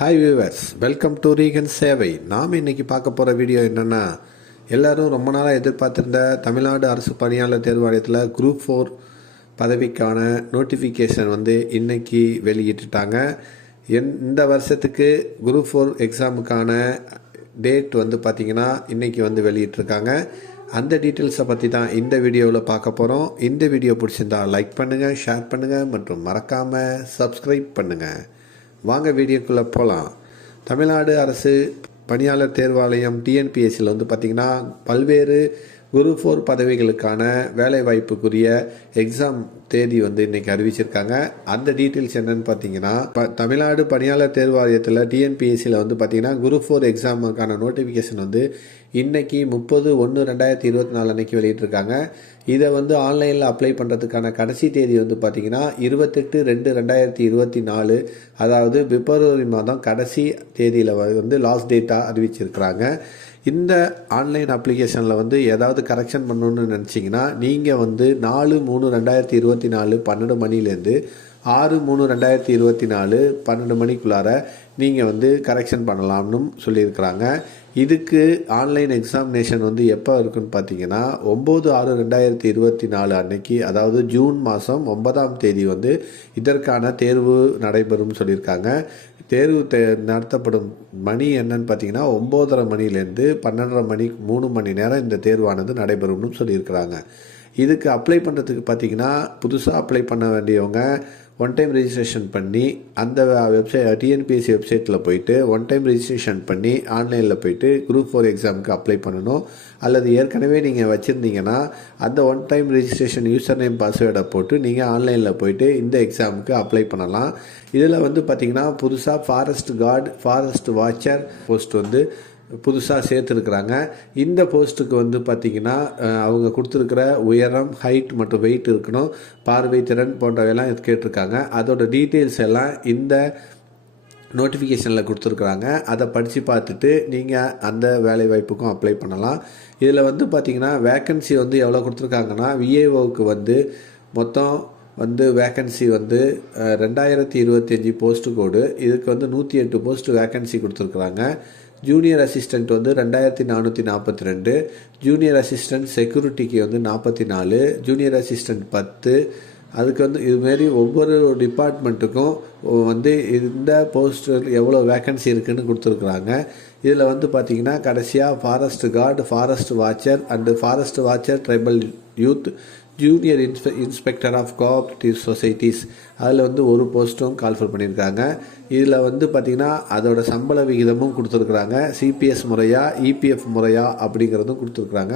Hi viewers, welcome to ரீகன் சேவை. நாம் இன்றைக்கி பார்க்க போகிற வீடியோ என்னென்னா, எல்லோரும் ரொம்ப நாளாக எதிர்பார்த்துருந்த தமிழ்நாடு அரசு பணியாளர் தேர்வாணையத்தில் குரூப் 4 பதவிக்கான நோட்டிஃபிகேஷன் இன்றைக்கி வெளியிட்டுட்டாங்க. இந்த வருஷத்துக்கு குரூப் 4 எக்ஸாமுக்கான டேட் பார்த்திங்கன்னா இன்றைக்கி வெளியிட்டிருக்காங்க. அந்த டீட்டெயில்ஸை பற்றி தான் இந்த வீடியோவில் பார்க்க போகிறோம். இந்த வீடியோ பிடிச்சிருந்தா லைக் பண்ணுங்கள், ஷேர் பண்ணுங்கள் மற்றும் மறக்காமல் சப்ஸ்கிரைப் பண்ணுங்கள். வாங்க வீடியோக்குள்ளே போகலாம். தமிழ்நாடு அரசு பணியாளர் தேர்வாணையம் டிஎன்பிஎஸ்சியில் பார்த்திங்கன்னா பல்வேறு குரூப் 4 பதவிகளுக்கான வேலைவாய்ப்புக்குரிய எக்ஸாம் தேதி இன்றைக்கி அறிவிச்சிருக்காங்க. அந்த டீட்டெயில்ஸ் என்னென்னு பார்த்தீங்கன்னா, தமிழ்நாடு பணியாளர் தேர்வாணையத்தில் டிஎன்பிஎஸ்சியில் பார்த்திங்கன்னா குரூப் 4 எக்ஸாமுக்கான நோட்டிஃபிகேஷன் இன்றைக்கி 30/1/2024 அன்றைக்கி வெளியிட்டிருக்காங்க. இதை ஆன்லைனில் அப்ளை பண்ணுறதுக்கான கடைசி தேதி பார்த்திங்கன்னா 28/2/2024, அதாவது பிப்ரவரி மாதம் கடைசி தேதியில் லாஸ்ட் டேட்டாக அறிவிச்சிருக்கிறாங்க. இந்த ஆன்லைன் அப்ளிகேஷனில் ஏதாவது கரெக்ஷன் பண்ணணுன்னு நினச்சிங்கன்னா நீங்கள் 4/3/2024 12 மணிலேருந்து 6/3/2024 12 மணிக்குள்ளார நீங்கள் கரெக்ஷன் பண்ணலாம்னு சொல்லியிருக்கிறாங்க. இதுக்கு ஆன்லைன் எக்ஸாமினேஷன் எப்போ இருக்குன்னு பார்த்தீங்கன்னா 9/6/2024 அன்னைக்கு, அதாவது ஜூன் மாதம் 9ஆம் தேதி இதற்கான தேர்வு நடைபெறும் சொல்லியிருக்காங்க. தேர்வு நடத்தப்படும் மணி என்னன்னு பார்த்தீங்கன்னா 9:30 மணிலேருந்து 12:30 மணி 3 மணி நேரம் இந்த தேர்வானது நடைபெறும்னு சொல்லியிருக்கிறாங்க. இதுக்கு அப்ளை பண்ணுறதுக்கு பார்த்தீங்கன்னா புதுசாக அப்ளை பண்ண வேண்டியவங்க ஒன் டைம் ரெஜிஸ்ட்ரேஷன் பண்ணி அந்த டிஎன்பிஎஸ்சி வெப்சைட்டில் போயிட்டு ஒன் டைம் ரெஜிஸ்ட்ரேஷன் பண்ணி ஆன்லைனில் போயிட்டு குரூப் 4 எக்ஸாமுக்கு அப்ளை பண்ணணும். அல்லது ஏற்கனவே நீங்கள் வச்சுருந்தீங்கன்னா அந்த one time registration user name பாஸ்வேர்டை போட்டு நீங்கள் ஆன்லைனில் போயிட்டு இந்த எக்ஸாமுக்கு அப்ளை பண்ணலாம். இதில் பார்த்திங்கன்னா புதுசாக forest guard, forest watcher post புதுசாக சேர்த்துருக்குறாங்க. இந்த போஸ்ட்டுக்கு பார்த்திங்கன்னா அவங்க கொடுத்துருக்கிற உயரம், ஹைட் மற்றும் வெயிட் இருக்கணும், பார்வை திறன் போன்றவையெல்லாம் கேட்டிருக்காங்க. அதோட டீட்டெயில்ஸ் எல்லாம் இந்த நோட்டிஃபிகேஷனில் கொடுத்துருக்குறாங்க. அதை படித்து பார்த்துட்டு நீங்கள் அந்த வேலைவாய்ப்புக்கும் அப்ளை பண்ணலாம். இதில் பார்த்திங்கன்னா வேக்கன்சி எவ்வளோ கொடுத்துருக்காங்கன்னா, விஏஓவுக்கு மொத்தம் வேக்கன்சி 2025 போஸ்ட்டு கோடு. இதுக்கு 108 போஸ்ட்டு வேக்கன்சி கொடுத்துருக்குறாங்க. ஜூனியர் அசிஸ்டண்ட் 2442, ஜூனியர் அசிஸ்டண்ட் செக்யூரிட்டிக்கு 44, ஜூனியர் அசிஸ்டண்ட் 10. அதுக்கு இதுமாரி ஒவ்வொரு டிபார்ட்மெண்ட்டுக்கும் இந்த போஸ்டில் எவ்வளோ வேக்கன்சி இருக்குதுன்னு கொடுத்துருக்குறாங்க. இதில் பார்த்திங்கன்னா கடைசியாக forest guard, forest watcher and forest watcher tribal youth, junior inspector of cooperative societies, அதில் ஒரு போஸ்ட்டும் கால்ஃபர் பண்ணியிருக்காங்க. இதில் பார்த்திங்கன்னா அதோட சம்பள விகிதமும் கொடுத்துருக்குறாங்க. சிபிஎஸ் முறையா இபிஎஃப் முறையா அப்படிங்கிறதும் கொடுத்துருக்குறாங்க.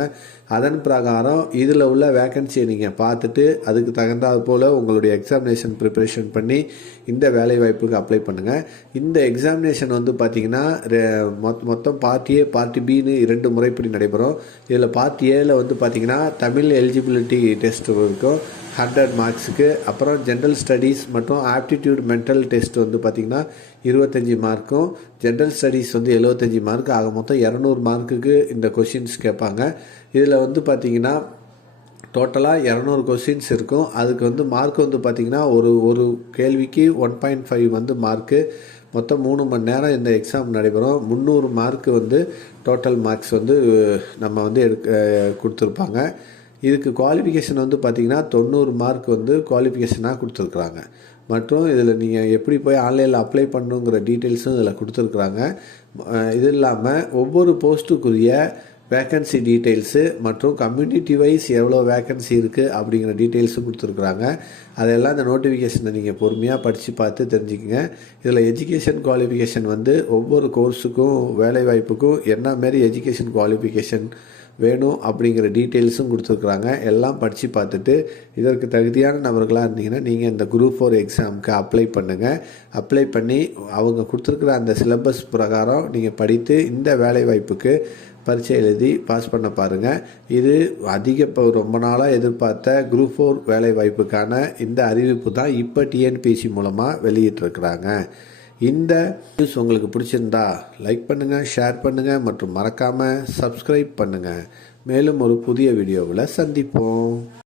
அதன் பிரகாரம் இதில் உள்ள வேக்கன்சியை நீங்கள் பார்த்துட்டு அதுக்கு தகுந்தாது போல் உங்களுடைய எக்ஸாமினேஷன் ப்ரிப்பரேஷன் பண்ணி இந்த வேலைவாய்ப்புக்கு அப்ளை பண்ணுங்கள். இந்த எக்ஸாமினேஷன் பார்த்திங்கன்னா மொத்தம் பார்ட்டி ஏ பார்ட்டி பின்னு 2 முறைப்படி நடைபெறும். இதில் பார்ட்டி ஏல பார்த்திங்கன்னா தமிழ் எலிஜிபிலிட்டி டெஸ்ட் இருக்கும் 100 மார்க்ஸுக்கு. அப்புறம் ஜென்ரல் ஸ்டடீஸ் மற்றும் ஆப்டிடியூட் மென்டல் டெஸ்ட் பார்த்திங்கன்னா 25 மார்க்கும், ஜென்ரல் ஸ்டடீஸ் 75 மார்க், ஆக மொத்தம் 200 மார்க்குக்கு இந்த கொஷின்ஸ் கேட்பாங்க. இதில் பார்த்திங்கன்னா டோட்டலாக 200 கொஷின்ஸ் இருக்கும். அதுக்கு மார்க் பார்த்திங்கன்னா ஒரு கேள்விக்கு 1.5 மார்க்கு. மொத்தம் 3 மணி நேரம் இந்த எக்ஸாம் நடைபெறும். 300 மார்க்கு டோட்டல் மார்க்ஸ் நம்ம கொடுத்துருப்பாங்க. இதுக்கு குவாலிஃபிகேஷன் பார்த்திங்கன்னா 90 மார்க் குவாலிஃபிகேஷனாக கொடுத்துருக்குறாங்க. மற்றும் இதில் நீங்கள் எப்படி போய் ஆன்லைனில் அப்ளை பண்ணுங்கிற டீட்டெயில்ஸும் இதில் கொடுத்துருக்குறாங்க. இது இல்லாமல் ஒவ்வொரு போஸ்ட்டுக்குரிய வேக்கன்சி டீட்டெயில்ஸு மற்றும் கம்யூனிட்டி வைஸ் எவ்வளோ வேக்கன்சி இருக்குது அப்படிங்கிற டீட்டெயில்ஸும் கொடுத்துருக்குறாங்க. அதெல்லாம் இந்த நோட்டிஃபிகேஷனை நீங்கள் பொறுமையாக படித்து பார்த்து தெரிஞ்சுக்கங்க. இதில் எஜுகேஷன் குவாலிஃபிகேஷன் ஒவ்வொரு கோர்ஸுக்கும் வேலைவாய்ப்புக்கும் என்ன மாரி எஜுகேஷன் குவாலிஃபிகேஷன் வேணும் அப்படிங்கிற டீட்டெயில்ஸும் கொடுத்துருக்குறாங்க. எல்லாம் படித்து பார்த்துட்டு இதற்கு தகுதியான நபர்களாக இருந்தீங்கன்னா நீங்கள் இந்த குரூப் 4 எக்ஸாமுக்கு அப்ளை பண்ணுங்கள். அப்ளை பண்ணி அவங்க கொடுத்துருக்குற அந்த சிலபஸ் பிரகாரம் நீங்கள் படித்து இந்த வேலைவாய்ப்புக்கு பரீட்சை எழுதி பாஸ் பண்ண பாருங்கள். இது ரொம்ப நாளாக எதிர்பார்த்த குரூப் 4 வேலைவாய்ப்புக்கான இந்த அறிவிப்பு தான் இப்போ டிஎன்பிஎஸ்சி மூலமாக வெளியிட்டிருக்கிறாங்க. இந்த நியூஸ் உங்களுக்கு பிடிச்சிருந்தா லைக் பண்ணுங்கள், ஷேர் பண்ணுங்கள் மற்றும் மறக்காமல் சப்ஸ்கிரைப் பண்ணுங்கள். மேலும் ஒரு புதிய வீடியோவில் சந்திப்போம்.